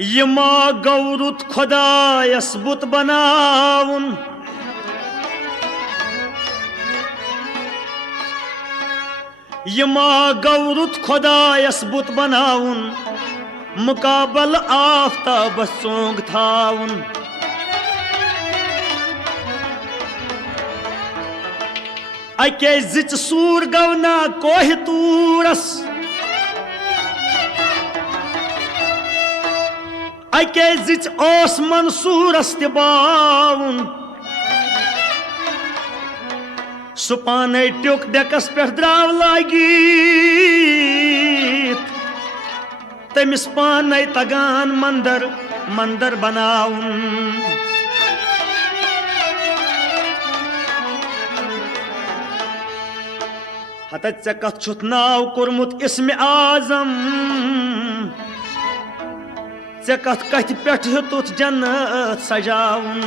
ये मा गौरुत खुदायस बुत बनाउन ये मा गौरुत खुदायस बुत बनाउन मुकाबल आफ्ताबस सोंग थाउन अके जिच सूर गवना कोह तूरस अके जिच ओस मंसूरस तिबाउन सु पाने ट्युक डेकस पे द्राव लागी तमिस पाने तगान मंदर मंदर बनाउन हत चे कथ छुत नाव कोरमुत इस्म आजम चे कथ कथ पेठ हेतुत जन्नत सजाउन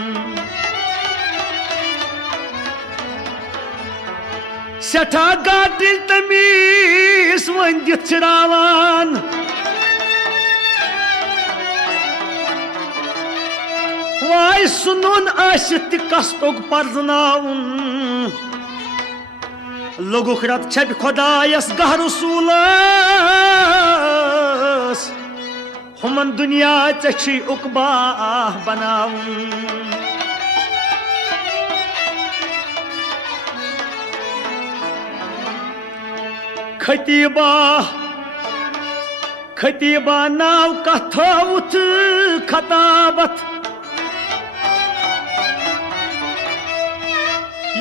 सठा गाटिल तमीस वंदित छिड़ावान वाय सुनुन आसित कस्तोग परजनाउन लोगुख रत छप खुदायस गह रसूलस हुमन दुनिया चछी उकबा बनाउन खतीबा खतीबा नाव कथाउत खताबत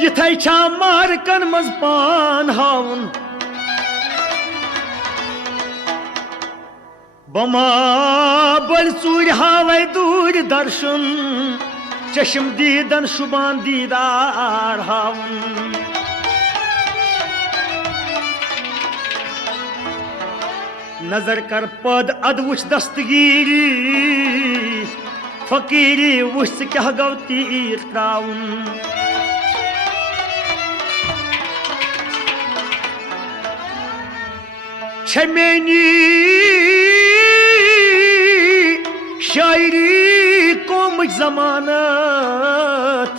यथै छा मारकन मज पान हाउन बमा बल चूर हावै दूर दर्शन चश्म दीदन शुबान दीदार हाउन नजर कर पद अदवुच दस्तगीरी फकीरी वुच क्या गवती त्राउन छमेनी शायरी कोम जमानत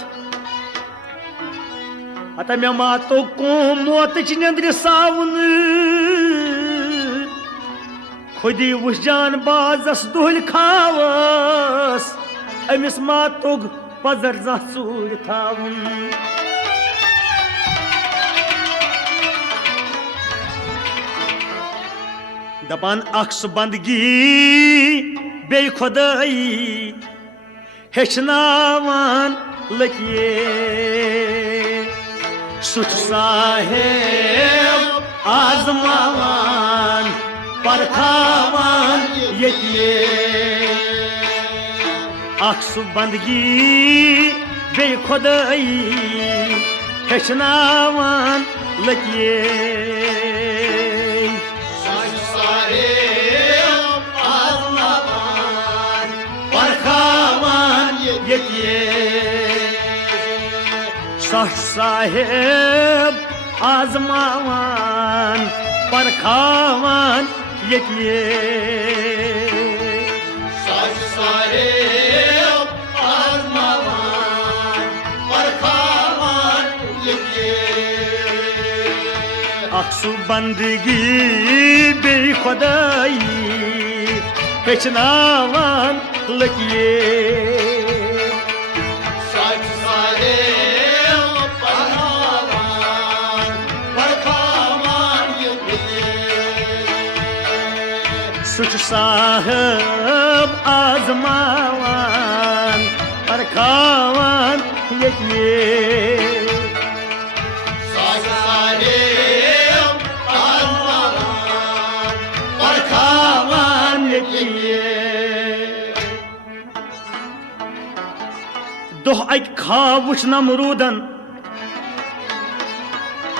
अत मे मातो कोम मोत नंद्र सावन खुदी वुच जान बाजस दुहल खावस अमिस मातुग पजर जा चूर थाउन दपान अक्स बंदगी बे खुदाई हेचनावान लकिए सुच साहेब आजमावान परखावान ये अक्स बंदगी बे खुदाई हेचनावान लकिए सच साहेब आजमावान परखावान ये सच साहेब आजमावान परखावान ये अक्सु बंदगी बे खुदाई हेचनावान लकिए सुच साहब आजमावान परखावान ये सच साहेब आजमावान परखावान ये दोह अक खाब वुच नमरूदन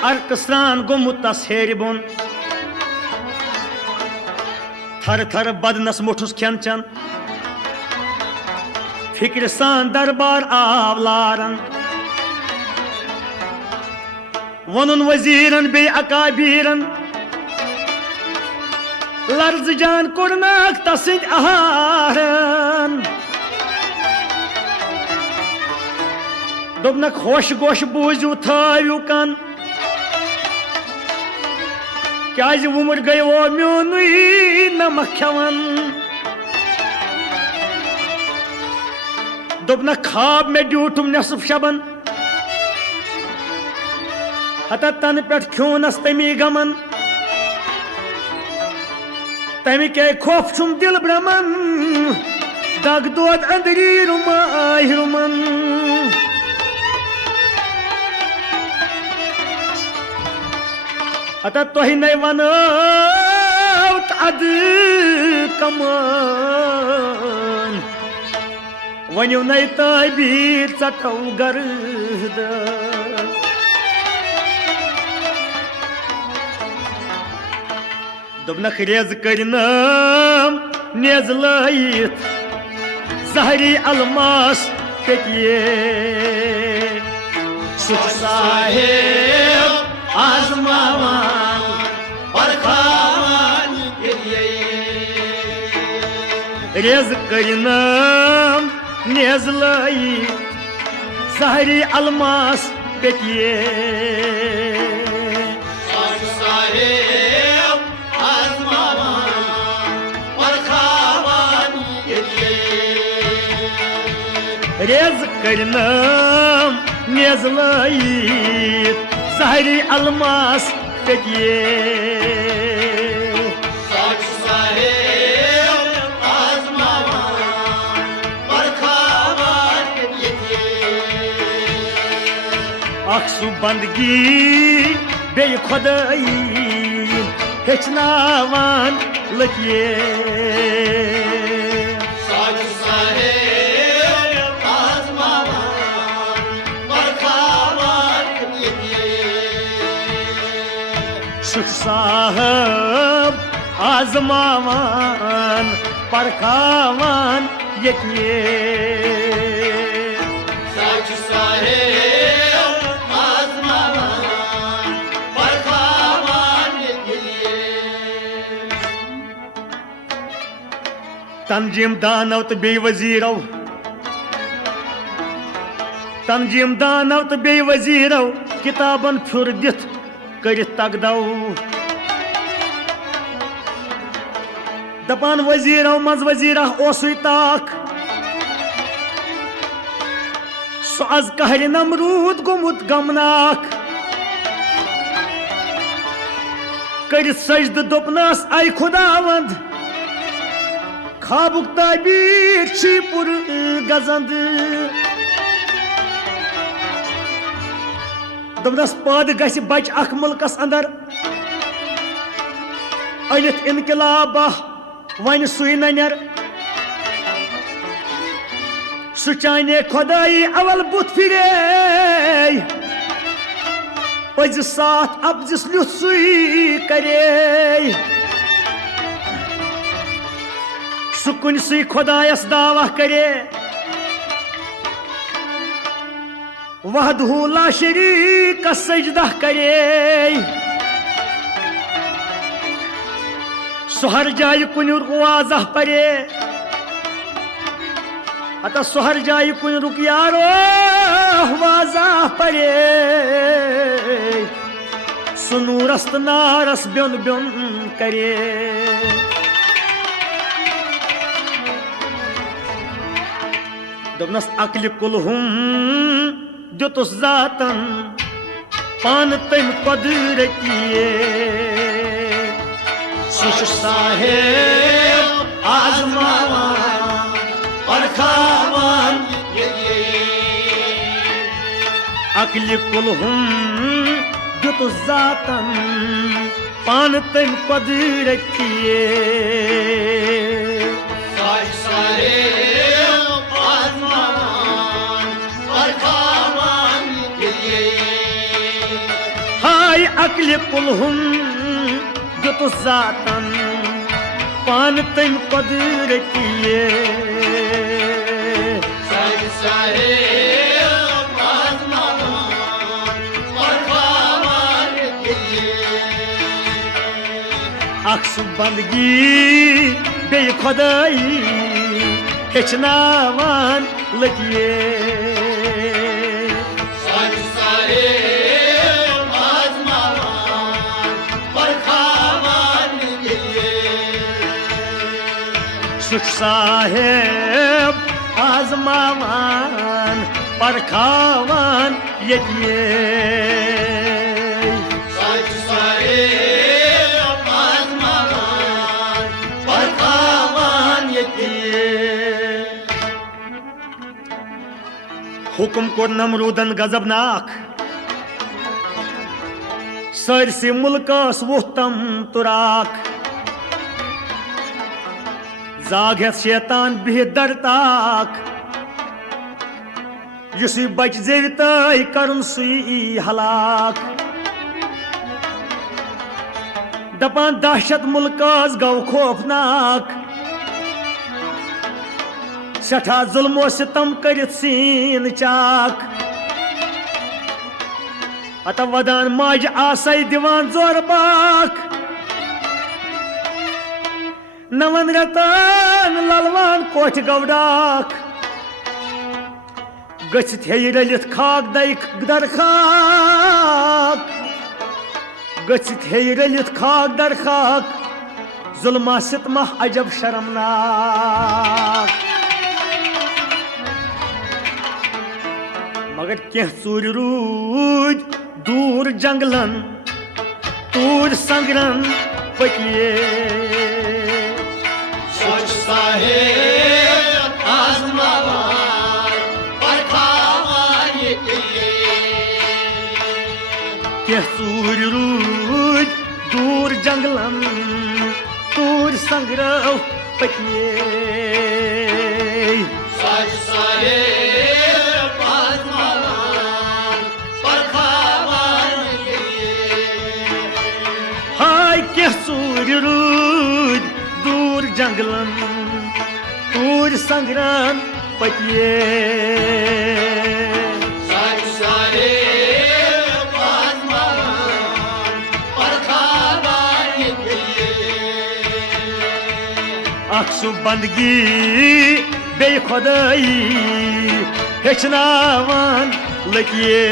अर्कस्रान गोमुत तस हेर बोन थर थर बदनस मुठुस खेन चन फिक्र सान दरबार आवलारन वनुन वजीरन बे अकाबीरन लर्ज जान कोरनाक तसिंद आहारन दोपनक होश गोश बूझू थायू कन क्या उमर गई वो म्योनुई नमक खेवन दोपनक खाब में ड्यूटुम नसफ शबन हता तन पे खूनस तमी गमन तमी के खौफ छुम दिल भ्रमन दग दोद अंदरी रुमाय रुमन हता तोहि नै वनौत अद कमान वन्यु नै ताबीर चटौ गर्द दोपनक रेज करनम नेज लायित जहरी अलमास पेटिये सुख साहेब आजमावान और खावान के लिए रेज करनम नेज लायित जहरी अलमास पेटिये सुख साहेब आजमावान और खावान के लिए रेज करनम नेज लायित जहरी अलमास पेटिये सुख साहेब आजमावान और खावान के लिए अक्सु बंदगी बे खुदाई हेचनावान लतिये सुख साहेब आजमावान और खावान के लिए सुख साहब आजमावान परखावान यतिये सुख साहेब आजमावान और खावान के लिए तंजीम दानव तो बे वजीरो तंजीम दानव तो बे वजीरो किताबन फुर दिथ कर तगदो दपान वजीरो मज वजीरा ओसुई ताक सो आज कहर नमरूद गुमुत गमनाक कर सजद दोपनास आई खुदावंद खाबुक ताबीर छी पुर गजंद दोपनास पाद गस बच अख मुल्कस अंदर अनित इनकलाबा वन सुई ननर सुचाने खुदाई अवल बुत फिरे पज साथ अब जिस लुथ सुई करे सुकुन सुई खुदायस दावा करे वहदहू ला शरीक सजदा करे सुहर जाय कुन वाजह परे अतः सुहर जाय कुन रुक यारो वाजह परे सुनूरस्त नारस ब्योन ब्योन करे दोपनस अकल कुलहुम दुतुस जातन पान तम कदरतिये सुख साहेब आजमावान और खावान के लिए अकल कुलहुम दुतुस जातन पान तम कदरतिये सुख साहेब आजमावान और खावान के लिए हाय अकल कुलहुम दुतुस जातन पान तम कदरतिये सुख साहेब आजमावान और खावान के लिए Aksu bandgi bey khodai hechnavan latiye Saç sarayım azmavan Barkaman Suç sahip azmavan Barkavan yetiye Saç sarayım azmavan Barkaman Hukum kor Namrudan gazabnak Sarsi mulkas vuhtam turak Zaghet şeytan bihidar tak Yusi bach zevitay karun sui halak Dapan dahshat mulkas gav khofnak Seta zulmo sitam karit sin chak Ata vadan maj asay divan zorbak Navan ratan lalvan koch gavdak Gachit heyralit khak daik dar khak Gachit heyralit khak dar khak Zulma sitma ajab sharamnak Magar keh tsur rood dur janglan Tur sangran patiye Saç sarayım azmavan Barkaman Keh tsur rood dur janglan Tur sangran patiye Saç sarayım azmavan Barkaman Hay keh tsur rood dur janglan Tur sangran patiye Saç sarayım azmavan Barkaman Aksu bandgi bey khodai hechnavan lakiye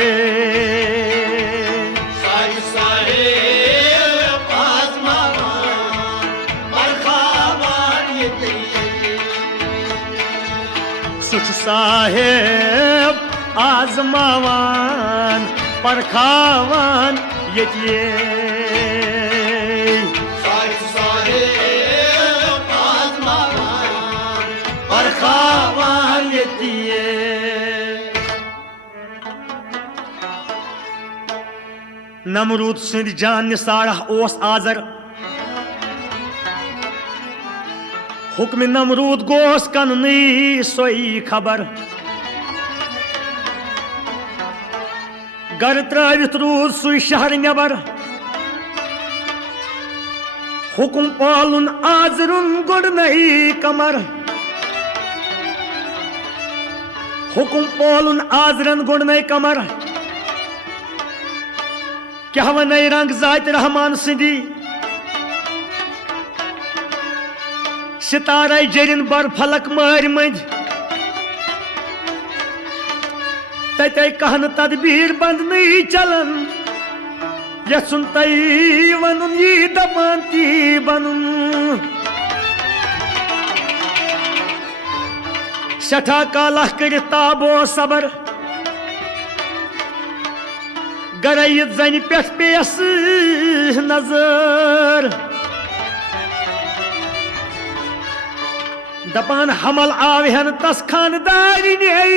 Saç sarayım azmavan Barkaman Such sahib azmavan parkhavan yetiye Saç sarayım azmavan parkhavan yetiye Namrud sund jan nisarah os azar Hukm Namrud gos kanni soy khabar Gar travit rud suy shahr nebar Hukum palun azrun godnai kamar Hukum palun azran godnai kamar Kya vanai rang zat Rahman sindi Sitaray jerin bar falak mar mand Tatay kahn tadbir band nahi chalan Yasun tay vanun yi dapanti banun Shatha kalah kari tabo sabar Garayit zani peth pes nazar Dapan hamal avihan tas khandari nei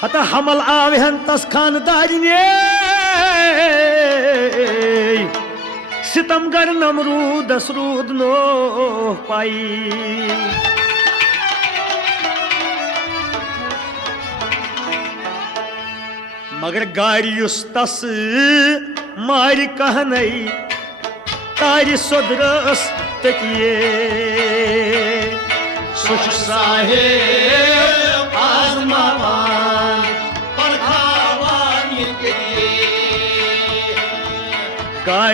Hata hamal avihan tas khandari nei Sitamgar Namrud asrud no pai Magar garius tas mari kahnai Tari sodras takiye Suç sahip azmavan Barkaman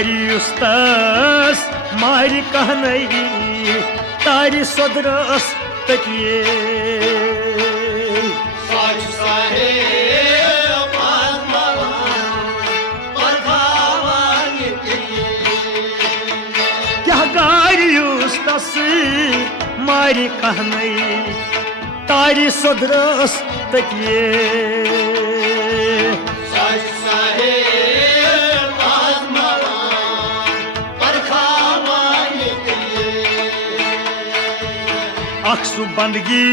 गारियुस्तस मारि कहनई तारी सदरस तकिए साच साहेब परखावान क्या गारियुस्तस मारि कहनई तारी सदरस तकिए साच साहेब परखावान अक्सु बंदगी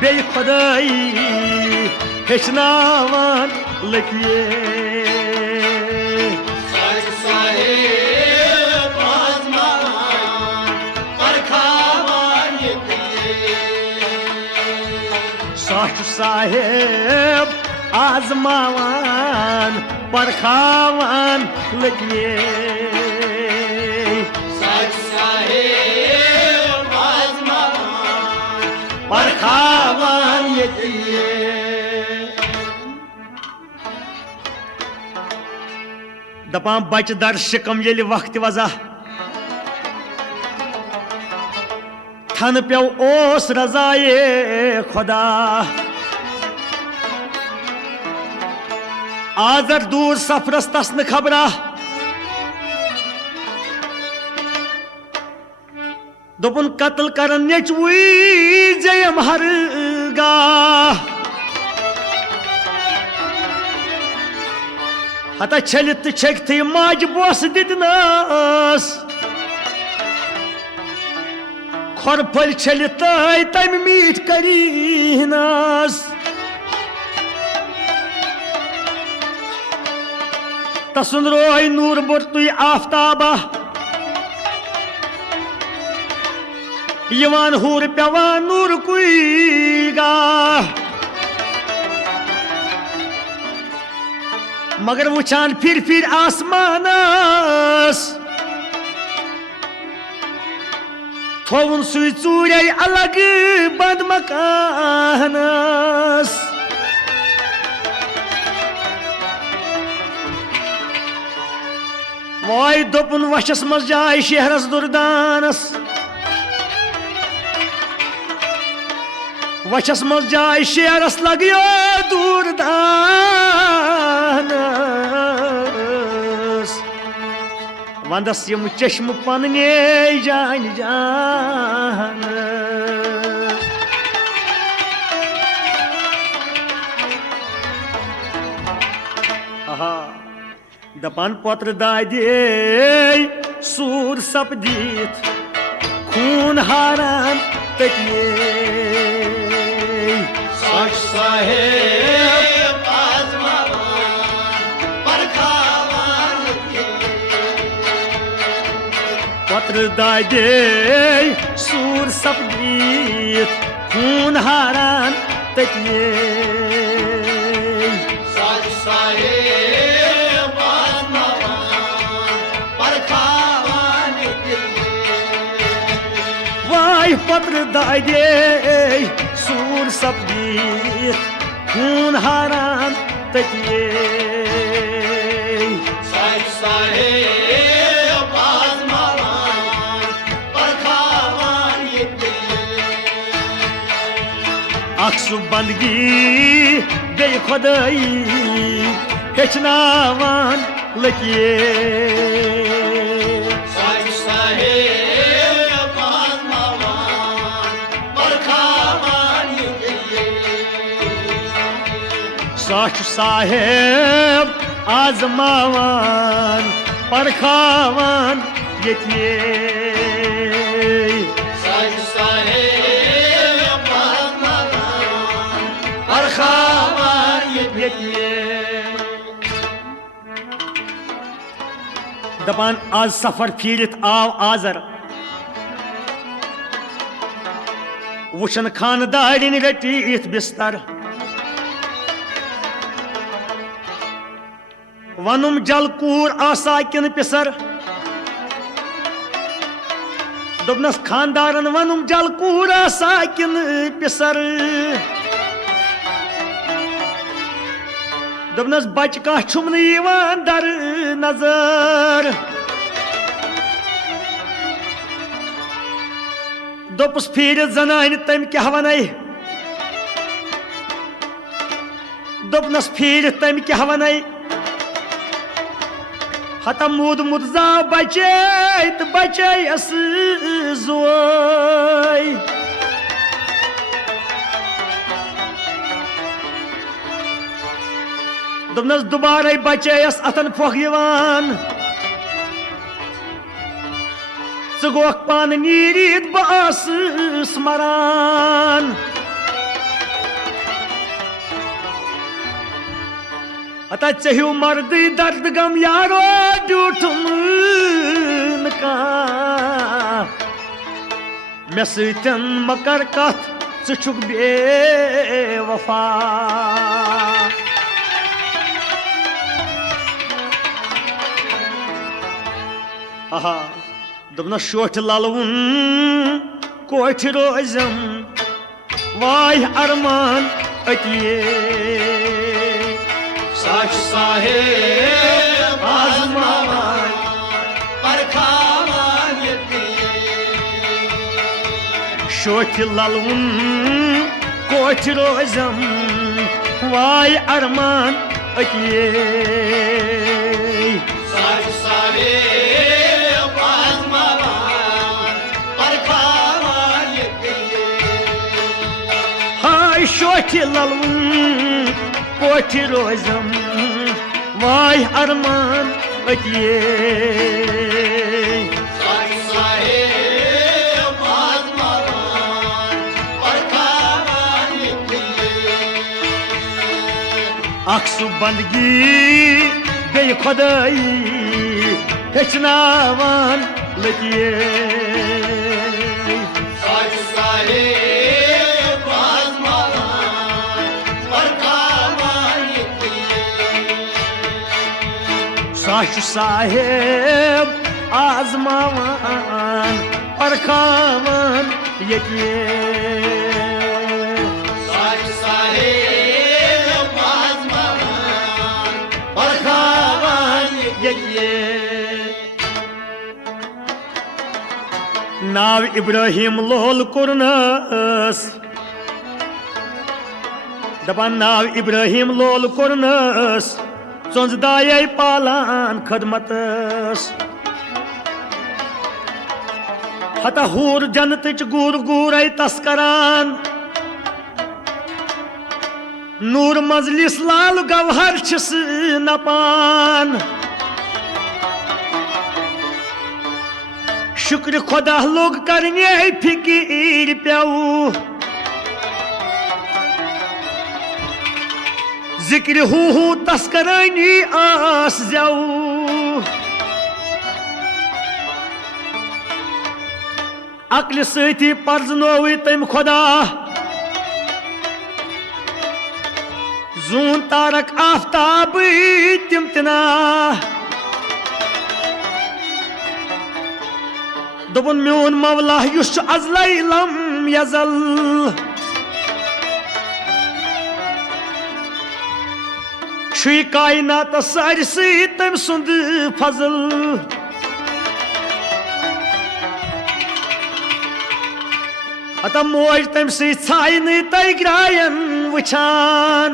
बे खुदाई हेचनावान लकिए साच साहेब परखावान साच साहेब आजमावान परखावान लकिए साच साहेब परखावान दपान बच दर शिकम ये वक्त वजा थन प्यो ओस रजाए खुदा आजर दूर सफरस तस्न खबरा दोपन कत्ल करन नेचवी जयम हरगा हता छलित छकथ माज बोस दितनस खरफल छलित तम मीठ करीनस तसुन रोय नूर बुरतुय आफ्ताबा यवान हूर पेवान नूर कुईगा मगर वुचान फिर आसमानस थोवन सुई चूरे अलग बंद मकानस वाय दोपन वशस मज जाय शहरस दुर्दानस वशस मज जाय शहरस लगियो दुर्दानस वंदस यम चश्म पन्ने जान जान आहा दपान पत्र दादे सूर सपदीत खून हारान तकिए साच साहेब परखावान पत्र दादे सूर सपदीत खून हारान तकिए साच साहेब परखावान वाय पत्र दादे सूर सपदीत खून हारान तकिए साच साहेब परखावान अक्सु बंदगी बे खुदाई हेचनावान लकिए साच साहेब परखावान साच साहेब आजमावान परखावान ये साच साहेब परखावान ये दपान आज सफर फिरित आव आजर वुशन खानदारिन रटीत बिस्तर वनुम जलकूर आसा किन पिसर दोपनस खानदारन वनुम जलकूर आसा किन पिसर दोपनस बच कह छुम नयीवान दर नजर दोपस फिर जनान तम क्या वन दोपनस फिर तम क्या वन हता मुद मुद जाव बचे तो बचे अस जोय दोपनस दोबारे बचे अतन फोख यवान गोख पान नीरित बस स्मरान अता चहियो मर्द दर्द गम यारो ड्यूठुम का मे सतन मकर कथ चुक बे वफा आहा दोपनस शोठ ललवुन कोठ रोजम वाह अरमान अतिये सच साहेब आजमावान परखावान शोठ ललवुन कोठ रोजम वाह अरमान अतिये सच साहेब आजमावान परखावान हाय शोठ ललवुन कोठ रोजम वाह अरमान अतिये सच साहेब आजमावान परखावान अक्सु बंदगी बे खुदाई हेचनावान लतिये सच साहेब आजमावान परखावान साशु साहेब आजमावान परखावान यतिये सच साहेब आजमावान परखावान नाव इब्राहिम लोल कुरनस दपान नाव इब्राहिम लोल कुरनस चोंज दाये पालान खदमतस हता हूर जन्नतच गूर गूरै तस्करान नूर मजलिस लाल गवहर छस नपान शुक्र खुदा लोग करने फिकीर प्याऊ जिक्र हूँ तस्करानी आस जाऊ अक्ल सती पर्जनोवी तम खुदा जून तारक आफ्ताब तिम तना दोपन म्योन मवला युस अजलै लम यजल शुई कायनात सारसी तम सुंद फजल अतः मोज तम सी छाइन तय ग्रायन वुछान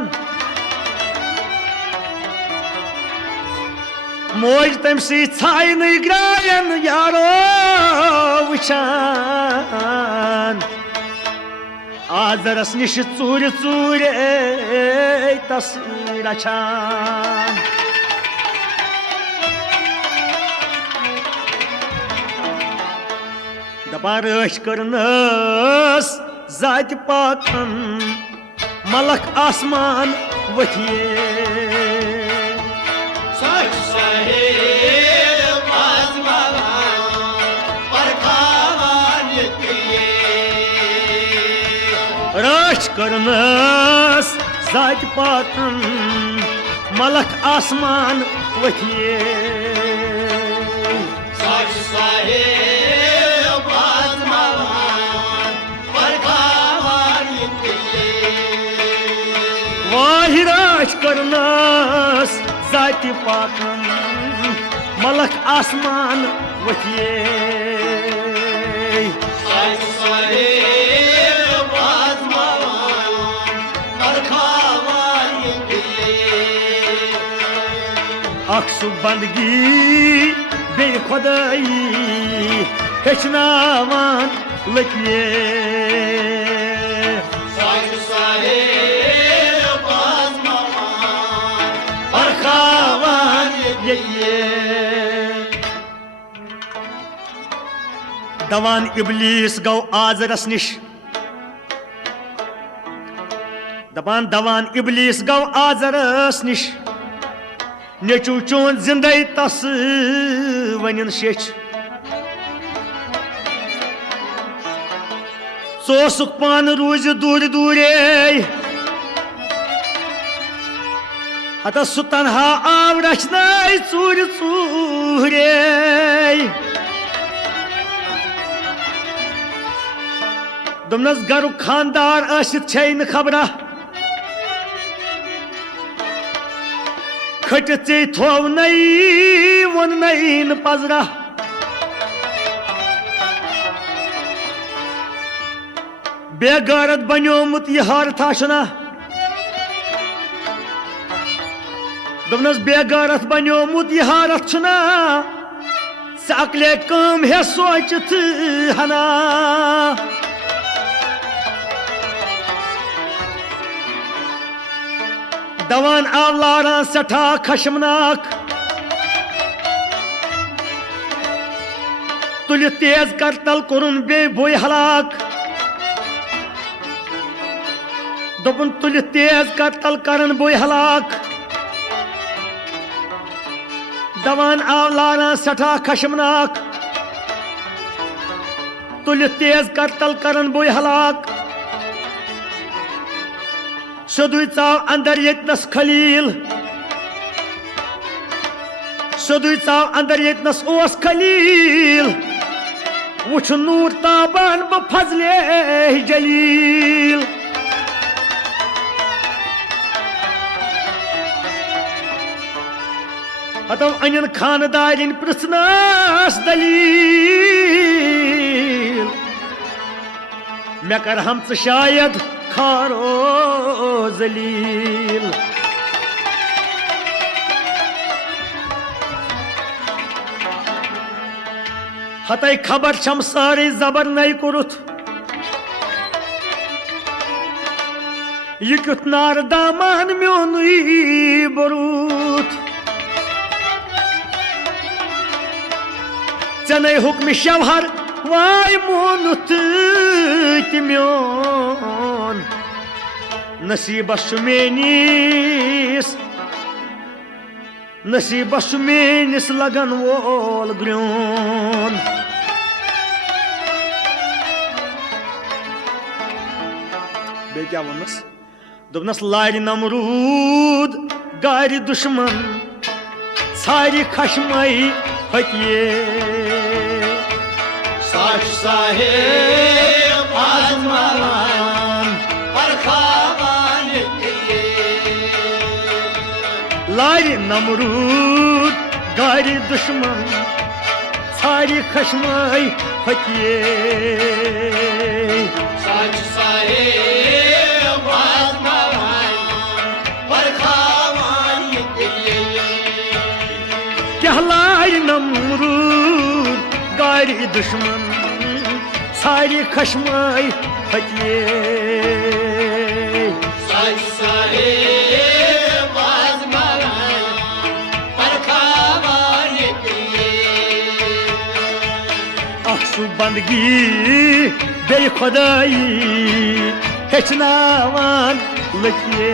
मोज तम सी छाइन ग्रायन यारो वुछान आदरस निश चूर चूर तस रछान दपान रश करनस जात पाकन मलक आसमान वथिये सच साहेब आजमावान परखावान रश करनस जात पाकन मलक आसमान वथिये सच साहेब आजमावान परखावान वाहि राज कर करनस जाति पाकन मलक आसमान वथिए साज साहेब आजमावान परखावान अक्सु बंदगी बे खुदाई हेचनावान लकिए साज साहेब आजमावान परखावान दवान इबलीस गौ आजरस निश दपान दवान इबलीस गौ आजरस निश नेचू चोन जिंदे तस वनिन शेच सोसुक पान रूज दूर दूरे हता सु तन्हा आव रचनाय चूर चूरे दोनस गरु खानदार आसित छै न खबरा खट चे थोव नई वन नई न पजरा बेगारत बन्योमुत यह हारत आशना दोनस बेगारत बन्योमुत यह हारत छना सकले कम है सोचत हना दवान आवलारा सठा खशमनाक तुल तेज करतल कुरुन बे बोय हलाक दोपन तुल तेज करतल करन बोय हलाक दवान आवलारा सठा खशमनाक तुल तेज करतल करन बोय हलाक सदुई चाव अंदर यतनस खलील सदुई चाव अंदर यतनस ओस खलील वुछ नूर ताबान ब फजले जलील हतम अनन खानदारिन प्रसनास दलील मैं कर हम शायद खारो जलील हतई खबर छम सारे जबर नई कुरुत यह क्युत नार दामान म्योनुई बरूत चने हुक्म शवहर वाय मोनुत म्योन नसीबस मेनिस लगन वोल ग्रोन बे क्या वनस दोपनस लारि नमरूद गारि दुश्मन सारी खशमई हतिये साज साहेब आजमावान परखावान लारि नमरूद गारि दुश्मन सारी खशमई हतिये साज साहेब आजमावान परखावान क्या लारि नमरूद गारि दुश्मन सारी खशमई हतिये साज साहेब आजमावान परखावान अक्सु बंदगी बे खुदाई हेचनावान लकिए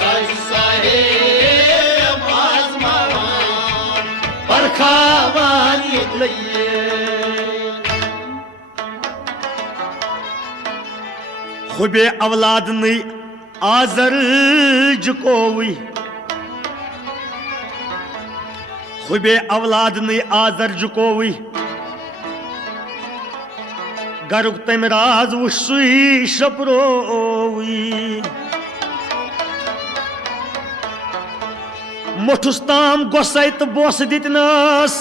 साज साहेब आजमावान परखावान लकिए खुबे औलाद नई आजर जुकोवी खुबे औलाद नई आजर जुकोवी गरुक तम राज वुई शपरोवी मोठुस ताम गोसाई तो बोस दितनस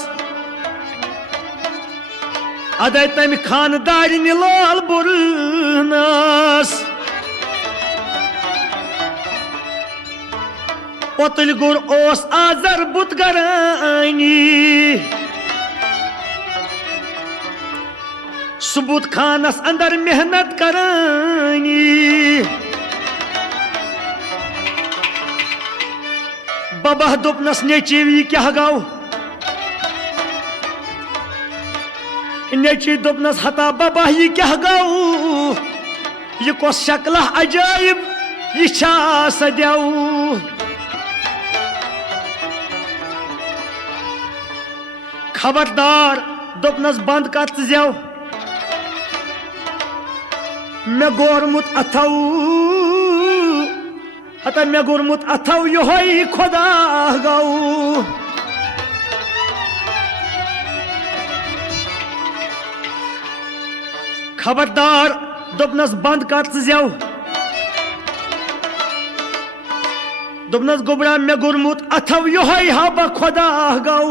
अदय तम खानदार लाल बुरनस पोतल गुर ओस आजर बुत गरानी सबूत खानस अंदर मेहनत करानी बाबा दोपनस नेची क्या गौ नेची दोपनस हता बाबा ये क्या गौ ये कस शक्ल अजायब यह सद्यव खबरदार दोपनस बंद कर जेव मे गोरमुत अथौ हता मे गोरमुत अथौ यही खुदा गौ खबरदार दोपनस बंद कर जेव दोपनस गोबरा मे गोरमुत अथौ यही हाबा खुदा गौ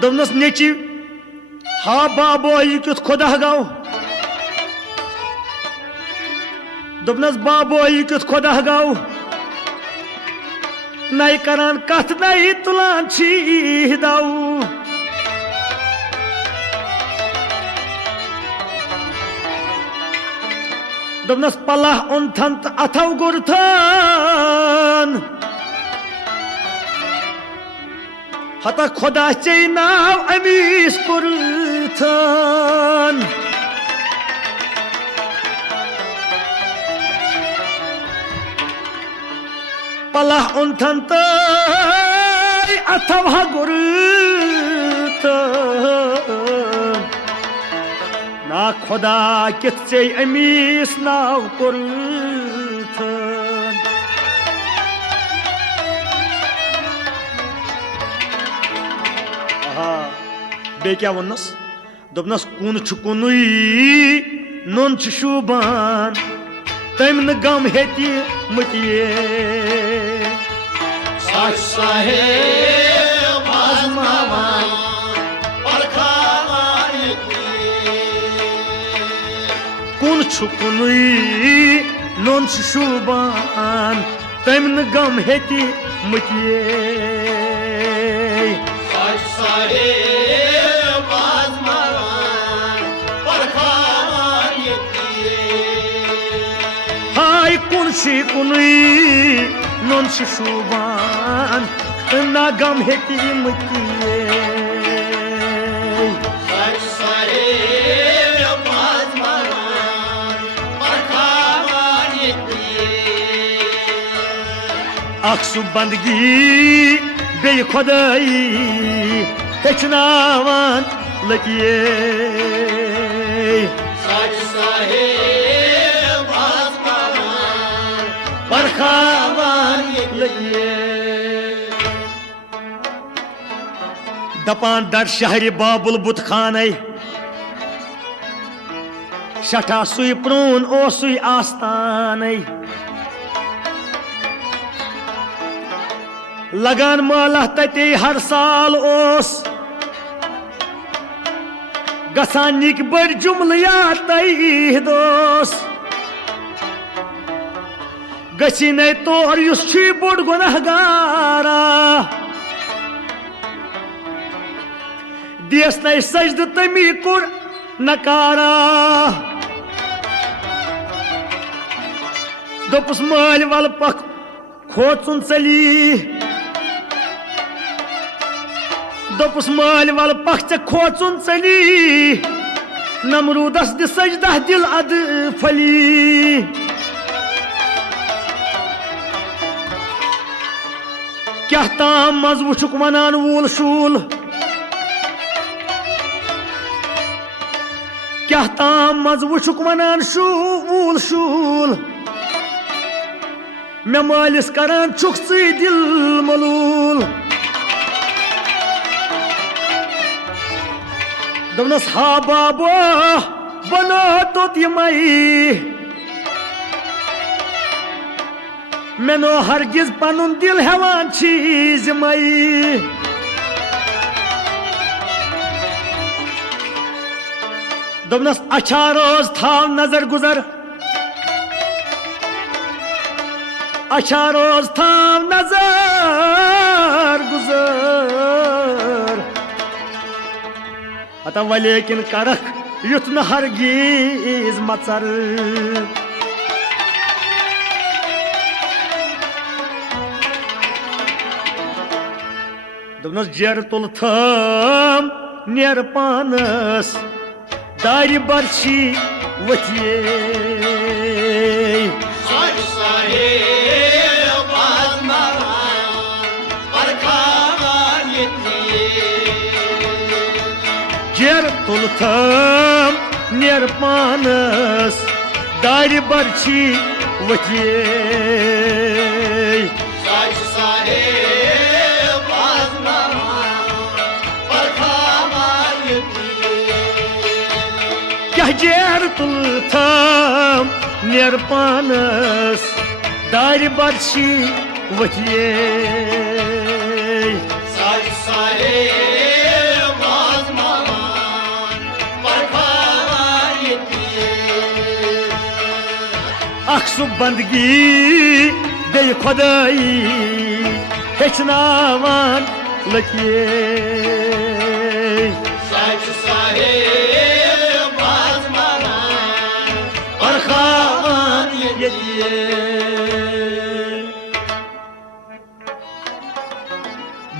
दोपनस नेची हा बाबो यह क्युत खुदा गौ दोपनस बाबो यह क्युत खुदा गौ नई करान कथ नई तुलान दौ दोपनस पलह उनथन तो अथौ गुरथन हता खुदा चे नाव अमीस पुरथन पलह उनथन तो अथव गुरथन ना खुदा कित चे अमीस नाव पुरथन बे क्या वनस दोपनस कुन कुनुई नोन शूबान तम न गम हेति मतिये सच साहेब आजमावान परखावान कुन कुनुई नोन शूबान तम न गम हेति मतिये साहेब आजमावान परखावान हाय कुनुई नोन शूबान ना गम हेति मतिये साहेब आजमावान परखावान अक्सु बंदगी बे खुदाई हेचनावान लगिए सच साहेब आजमावान परखावान लगिए दपान दर शहर बाबुल बुत खाने शठा सुई प्रून ओ सुई आस्ताने लगान माला तते हर साल ओस गसान निक बड़ जुमलिया तई दोस गसी नै तोर युस छी बोड़ गुनहगारा दियस नै सजद तमी कुर नकारा दोपस माल वल पख खोचुन चली दोपस माल वल पख च खोचुन चली नमरूदस दि सजदा दिल अद फली क्या ताम मज वुचुक वनान वूल शूल क्या ताम मज वुचुक वनान वूल शूल मे मालिस करान छुक सी दिल मलूल दोपनस हा बाबो बनो तो यमई मेनो हरगिज पनुन दिल हेवान चीज मई दोपनस अच्छा रोज थाव नजर गुजर अच्छा रोज थाव नजर गुजर अत वलेकिन करख युथ न हरगिज मचर दोपनस जर तुल थम नेर पानस दारि बर्ची वथिये साज साहेब आजमावान परखावान यतिये जर तुल थम नेर पानस दारि बर्ची वथिये साज साहेब आजमावान परखावान यतिये क्या जर तुल थम नेर पानस दारि बर्ची वथिये साज साहेब आजमावान परखावान यतिये अक्सु बंदगी बे खुदाई हेचनावान लकिये साज साहेब आजमावान परखावान यतिये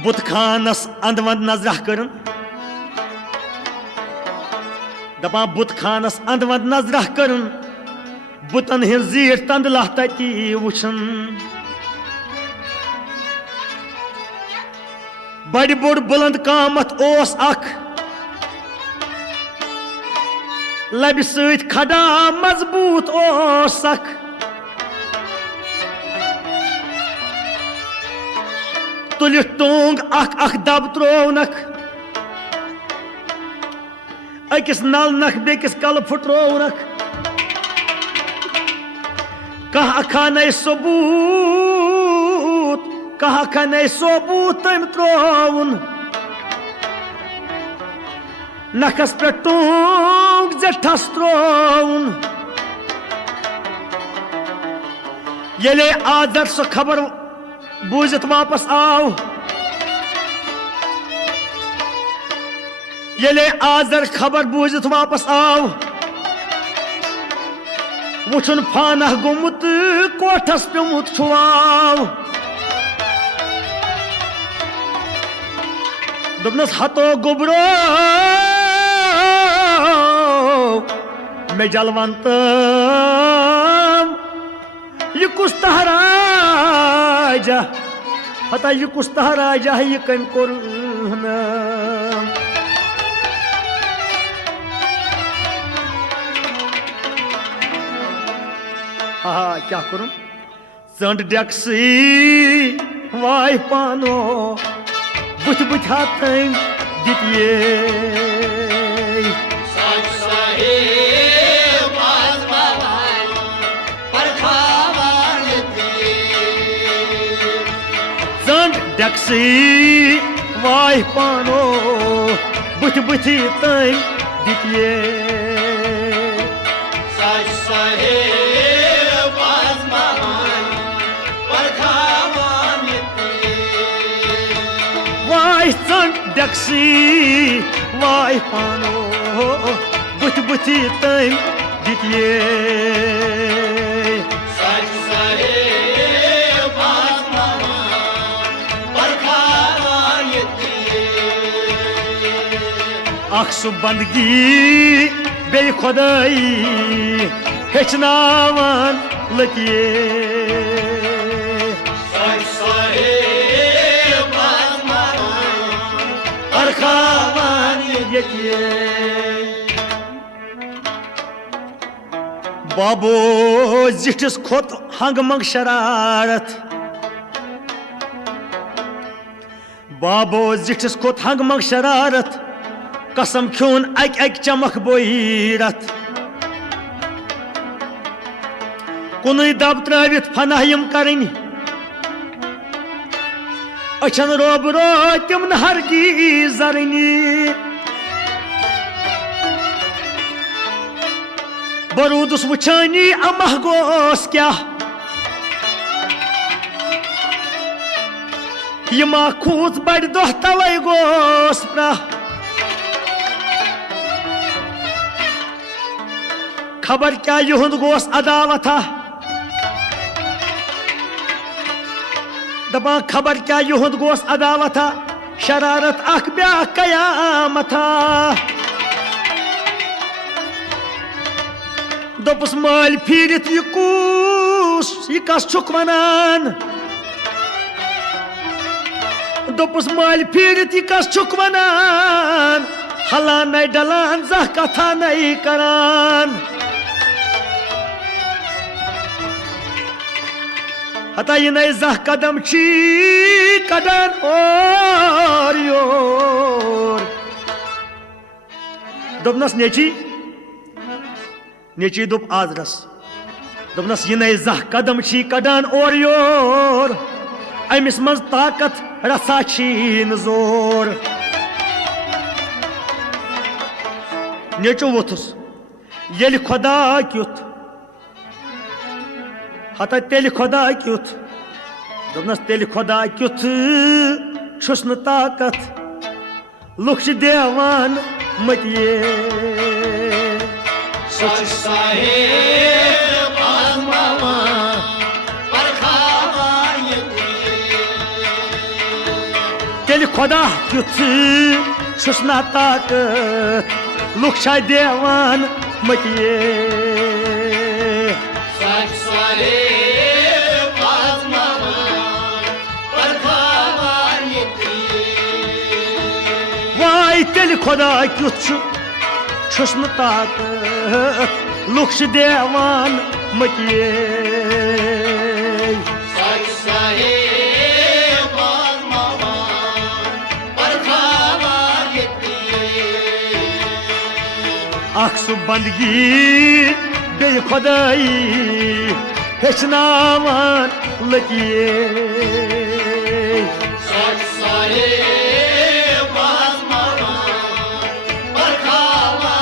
बुत खानस अंद वंद नजर करन दपा बुत खानस अंद वंद नजर करन बुतन हिन जीठ तंदला तती वुछन बड़ बोड़ बुलंद कामत ओस अख लबि सत खड़ा मजबूत ओस अख तुल टोंग अख अख दब त्रोनक अकिस नल नख बेकिस कल फुट्रोनक कहा खाने सबूत कहा खाने सबूत तम त्रोन नखस पे टोंग जठस त्रोन येले आदर सो खबर बूझत वापस आओ येले आदर खबर बूझत वापस आओ वुचन फाना गोमुत कोठस पेमुत छुआव दोपनस हतो गोबरो मे जलवंत ये कुछ तहराजा हता ये कुछ तहराजा ये कम कोर क्या करूं चंड डेक्सी वाय पानो बुथ बुथा थंग दितिये साज साहेब आजमावान परखावान यतिये चंड डेक्सी वाय पानो बुथ बुथी थंग दितिये साज साहेब आजमावान परखावान यतिये वाय चंड डेक्सी वाय पानो बुथ बुथी थंग दितिये साज साहेब आजमावान परखावान यतिये अक्सु बंदगी बे खुदाई हेचनावान लकिये साज साहेब आजमावान परखावान यतिये बाबो जिठस खोत हंग मंग शरारत बाबो जिठस खोत हंग मंग शरारत कसम खून अक अक चमक बोईरत कुन दब त्रवित फनाहिम करें अचन रोब रो तिम न हरगी जरनी बरूदुस वुछानी अमह गोस क्या यमा खूत बड़ दोह तवै गोस प्रा खबर क्या युहुंद गोस अदावथा दपा खबर क्या युहुंद गोस अदावथा शरारत अख ब्या कयामथा दोपस माल फिरित यह कूस यह कस छुक वनान दोपस माल फिरित यह कस छुक वनान हलान नहीं डलान जह कथा नहीं करान हता यह नहीं जह कदम ची कदन और योर दोपनस नेची दोप आजरस दोपनस यह नहीं जह कदम ची कदन और योर अमिस मज ताकत रसा छीन जोर नेचो वोथुस येल खुदा क्युत हता तेल खुदा क्युत दोपनस तेल खुदा क्युत छुस न ताकत लुक छ देवान मतिये सच साहेब आजमावा परखावा तेल खुदा क्युत छुस न ताकत लुक छ देवान मतिये सच साहेब आजमावा परखावा वाई तेल खुदा क्युत छुस न ताकत लुक छ देवान मतिये सच साहेब आजमावा परखावा अख सु बंदगी बे खुदाई हेचनावान लकिये सच साहेब आजमावा परखावा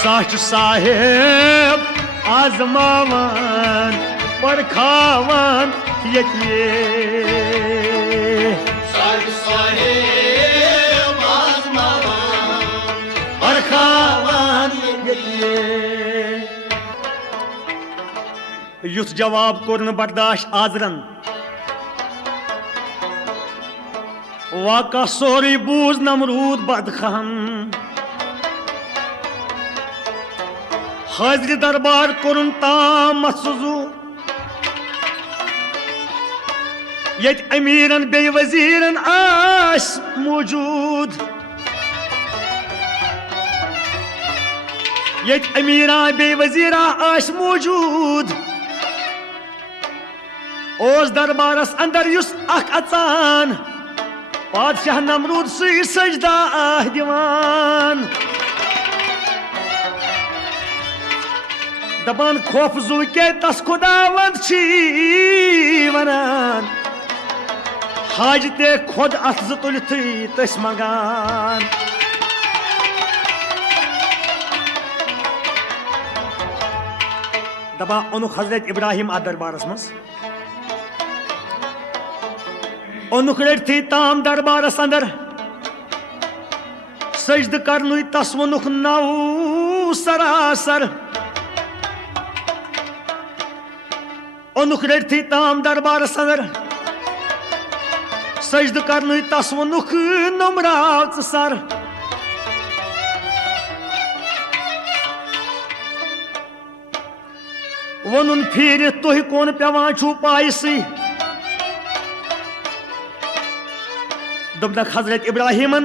सच साहेब आजमावान परखावान यकिये सच साहेब आजमावा परखावान यकिये युथ जवाब कोर न बर्दाश्त आजरन वाका सोरी बूज नमरूद बदखहन हाजिर दरबार कोरुन ताम मसुजू यत अमीरन बे वजीरन आस मौजूद यत अमीरा बे वजीरा आस मौजूद ओस दरबारस अंदर युस अख अचान बादशाह नमरूद सी सजदा दिवान दपान खौफ जू के तस खुदावंद छी वनान हाज ते खुद अथ ज तुलिथ तस मंगान दपा ओनुख हजरत इब्राहिम आ दरबारस मस ओनुख रथी ताम दरबारस अंदर सजद करनु तस वनुख नौ सरासर ओनुख रथी ताम दरबारस अंदर सजद करनु तस वनुख नमराव सर वनुन फिर तुह कौन पेवान छु पायसी दोपनक हजरत इब्राहिमन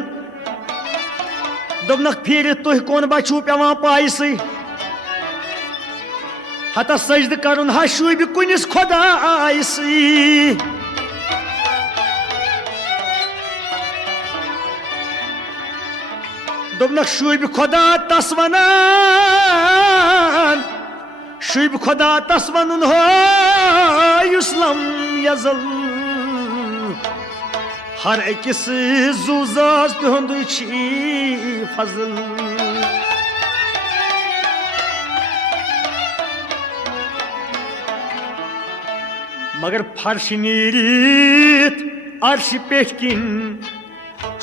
दोपनक फिर तुह कौन बचू पेवान पायसी हता सजद करुन हशूब कुनिस खुदायसी दोपनक शूब खुदा तस वनान शुब खुदा तस वनुन हो युस्लम यजल हर अकिस जूजाज तुंद फजल मगर फर्श नीरित अर्श पेट किन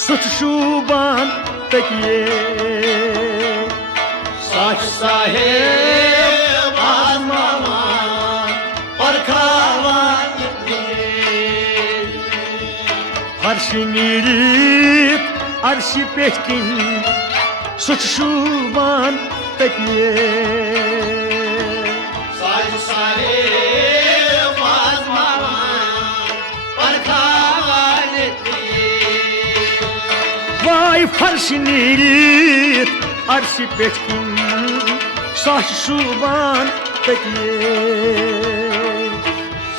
सुत शूबान तकिए सच साहेब आजमावान परखावान फर्श नीरित अर्श पेट किन सुत शूबान तकिए सच साहेब आजमावान परखावान वाई फर्श नीरित अर्श पेट किन सच शूबान तकिए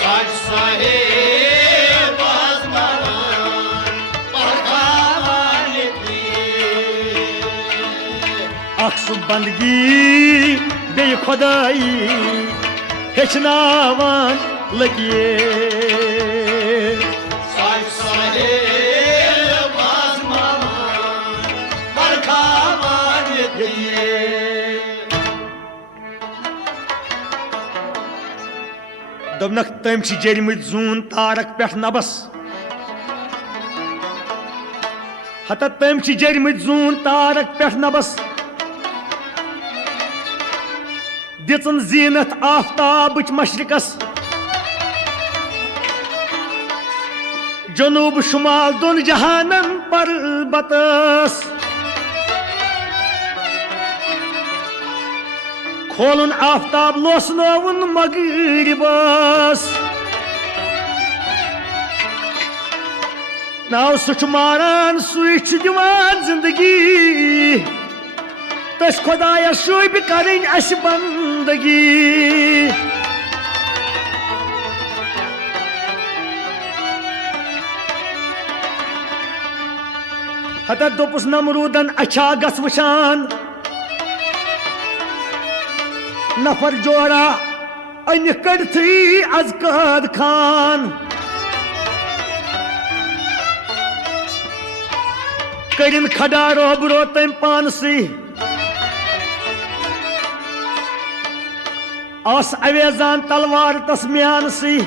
सच साहेब आजमावान परखावान अक्सु बंदगी बे खुदाई हेचनावान लगिए सच साहेब आजमावान परखावान दोनक तम जरिमत जून तारक पे नबस हता तम जरिमत जून तारक पे नबस दिचन जीनत आफ्ताब मशरकस जनूब शुमाल दोन जहानन पर बतस खोलन आफ्ताब लोसनोवन मगरिबस नाव सुच मारान सुच दिवान जिंदगी तस खुदाया शुब करें अस बंदगी हता दोपस नमरूदन अच्छा गस वशान नफर जोड़ा अन कड़थी अजकाद खान करिन खड़ा रोबरो तम पानसी आस अवेजान तलवार तस्मियानसी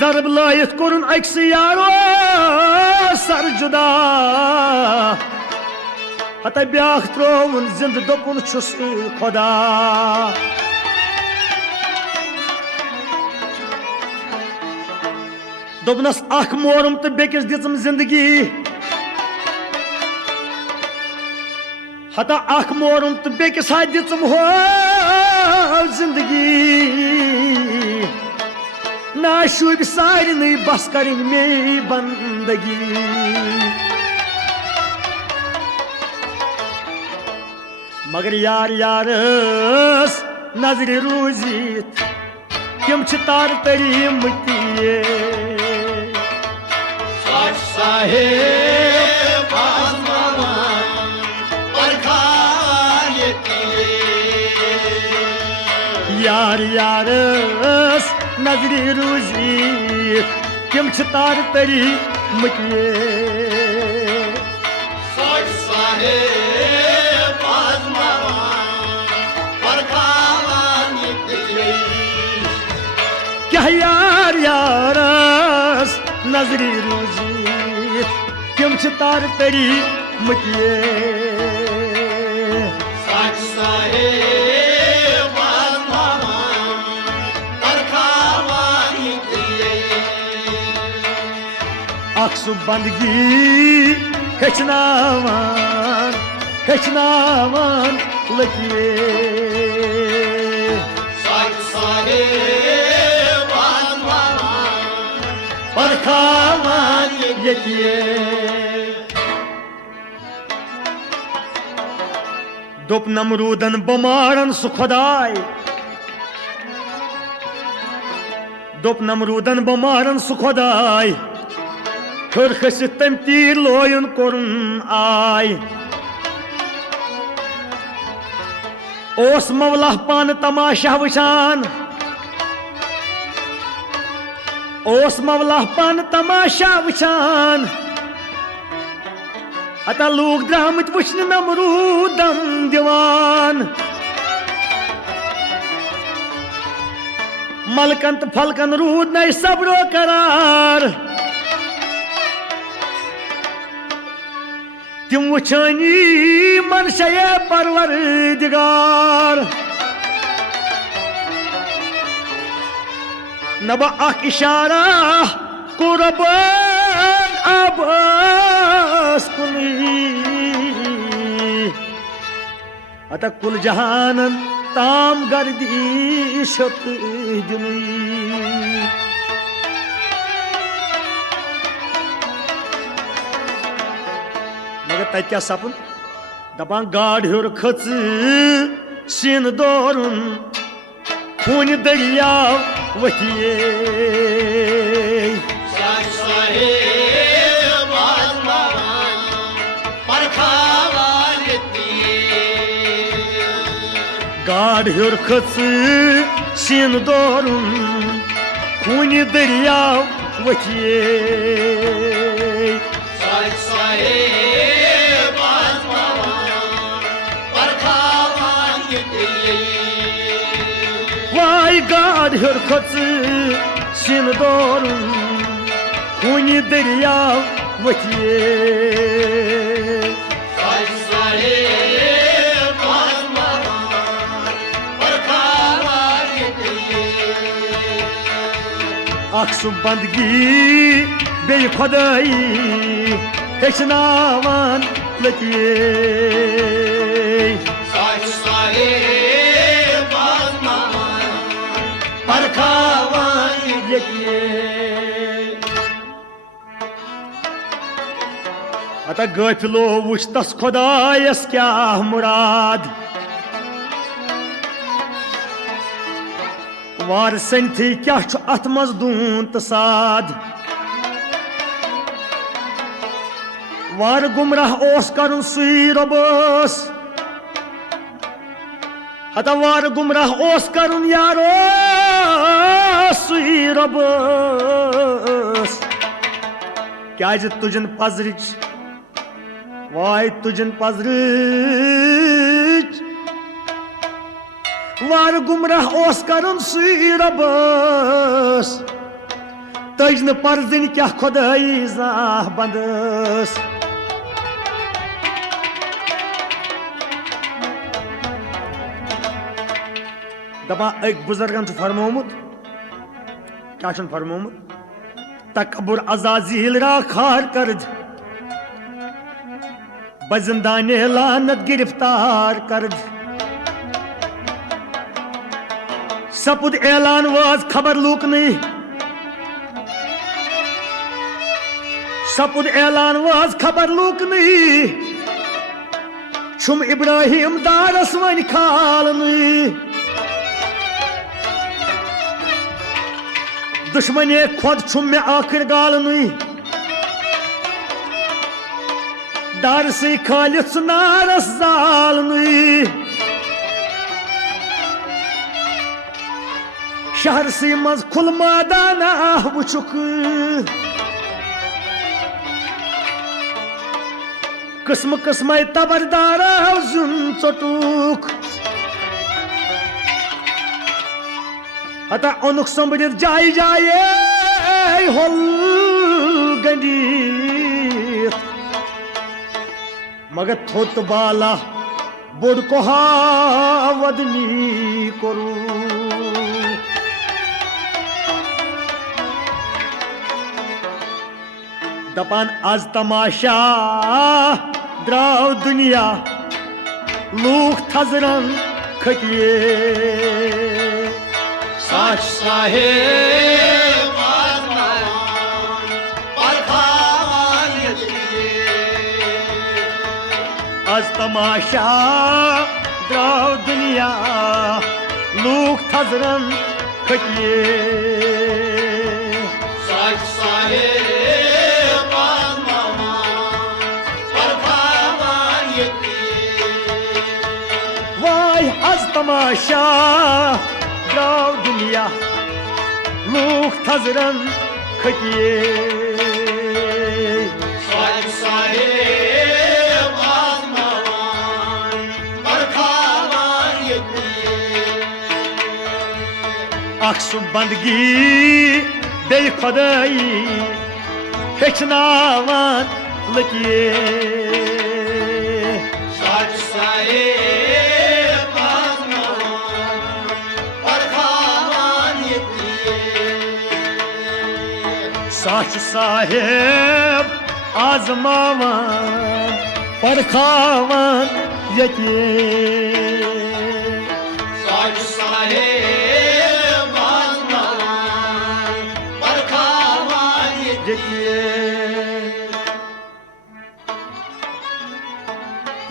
जरब लायत कुरुन अक्स यारो सर जुदा हता ब्याख त्रोवन जिंद दोपुन छुस खुदा दोपनस अख मोरम तो बेकिस दिचम जिंदगी हता अख मोरम तो बेकिस हा दिचम हो जिंदगी ना शुब सारनी बस करें मे बंदगी मगर यार यारस नजर रूजित तम तार तरी मतिए सच साहेब आजमावान परखावान यार यारस नजर रूजित तम तार तरी मतिए सच साहेब आजमावान परखावान क्या यार यारस नजरी रूजित तम तार तरी मतिए सच साहेब आजमावान परखावान अक्सु बंदगी हेचनावान लगिए सच साहेब आजमावान परखावान यकिए दोप नमरूदन बमारन सु खुदाय दोप नमरूदन बमारन सु खुदाय खर खसित तम तीर लोयन कोरुन आय ओस मौला पान तमाशा वशान ओस मवला पान तमाशा वुचान हता लूक द्रामत वुचन नमरूदम दिवान मलकन तो फलकन रूद नई सबरो करार तिम वुचानी मनशय परवरदिगार नबा अख इशारा कुरबान अब्बास कुनी अता कुल जहानन ताम गर्दीशत दिनी मगर तत क्या सपन दपान गाड़ हर खच सिन दोरुन खून दरियाव वथिये गाड़ हर खच सिन दोरुन खून दरियाव वथिये वाई गाड़ हर खच सिन दोरुन खून दरियाव वथिये अक्सु बंदगी बे खुदाई हेचनावान लतिये परखावान लतिये अता गफिलो वुच तस खुदायस क्या मुराद वार सनथी क्या अत मज दून तो साद वार गुमराह ओस करुन सुई रबस हता वार गुमराह ओस करुन यारो सुई रबस क्या तुजन पजरिच वाय तुजन पजरिच वार गुमराह ओस करन सुई रबस तजन परजन क्या खुदाई जाह बंदस दपा एक बुजुर्गन फरमोमुत क्या फरमोमुत तकबुर अजाजील रा खार कर्द बजिंदाने लानत गिरफ्तार कर्द सपुद ऐलान वाज खबर लूक नहीं सपुद ऐलान वाज खबर लूक नहीं छुम इब्राहिम दारस वन खाल नहीं दुश्मने खुद छुम में आखिर गाल नहीं दार से खालिद सुनारस जाल नहीं शहर से मज खुल मादाना वुचुक किस्म किस्म तबरदारा जुन चटुक हता ओनुक संबरित जाय जाय होल गंडीत मगर थोत बाला बोड कोहा वदनी करू दपान आज तमाशा द्राव दुनिया लूख थजरन खतिये साच साहेब आज तमाशा द्राव दुनिया लूख थजरन खतिये साच साहेब वाय आज तमाशा द्राव दुनिया लूख थजरन खतिए साज साहेब आजमावान बरखावान अक्सु बंदगी बे खुदाई हेचनावान लकिए साज साहेब आजमावान बरखावान साच साहेब आजमावान परखावान यके साज साहेब आजमावान बरखावान यके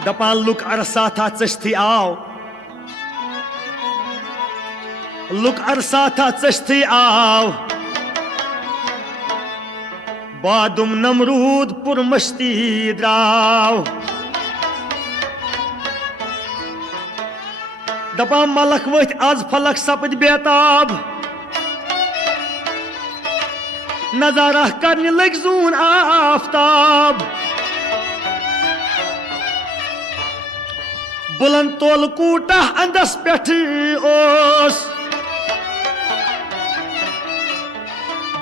दपान लुक अरसा था चश्ती आओ लुक अरसा था चश्ती आओ बादुम नमरूद पुरमस्ती द्राव दपा मलक वथ आज फलक सपद बेताब नजारा करने लग जून आफ्ताब बुलंद तोल कूटा अंदस पेठ ओस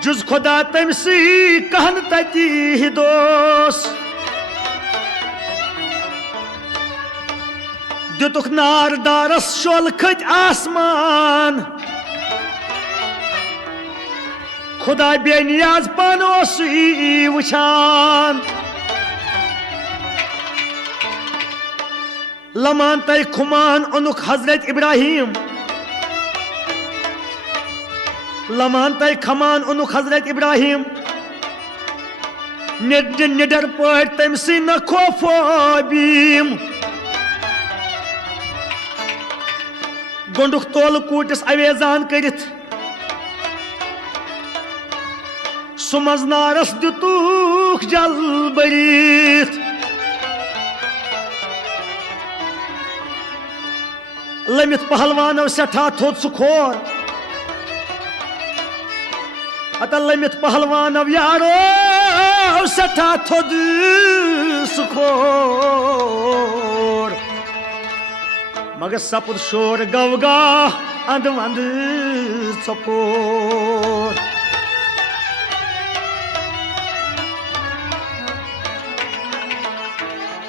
जुज खुदा तमसी कहन तती दोस दुतुक नार दारस शोल खत आसमान खुदा बेनियाज पानोस वुछान लमान तय खुमान अनुक हजरत इब्राहिम लमान तय खमान अनुक हजरत इब्राहिम निडर पड़ तमसी न खोफो बीम गोंडुक तोल कूटिस अवेजान करित सुमजनारस दुतुक जल बड़ित लमित पहलवानों सठा थोद सुखोर अत लमित पहलवानों यारो सठा थोद सुखोर मगर सपुर शोर गवगा अंद वंद सपोर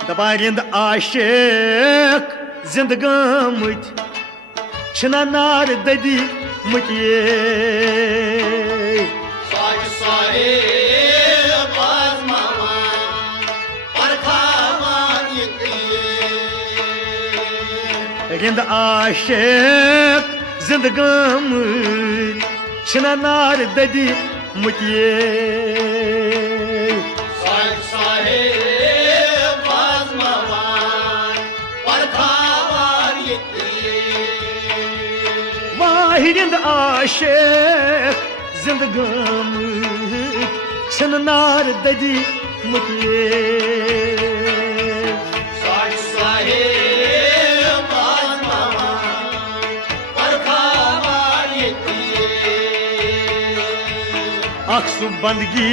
दबारिंद आशिक जिंदगामत छना नार ददी मतिए साज साहेब आजमावान बरखावान रिंद आशिक जिंदगामत छना नार ददी मतिए साज साहेब आजमावान बरखावान वाहिरिंद आशिक जिंदगामत छन नार ददी मतिए साज साहेब आजमावान बरखावान अक्सु बंदगी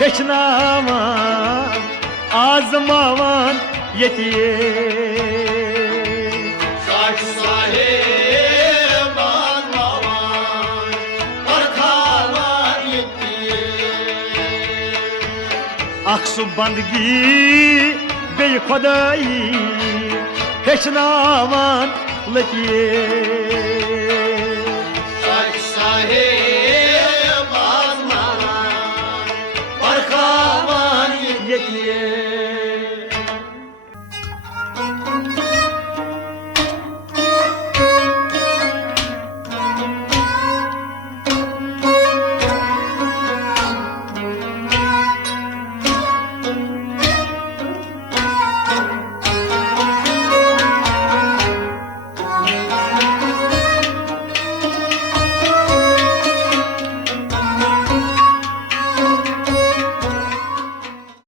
हेचनावान आजमावान यतिए साज साहेब आजमावान बरखावान अक्सु बंदगी बे खुदाई हेचनावान लतिए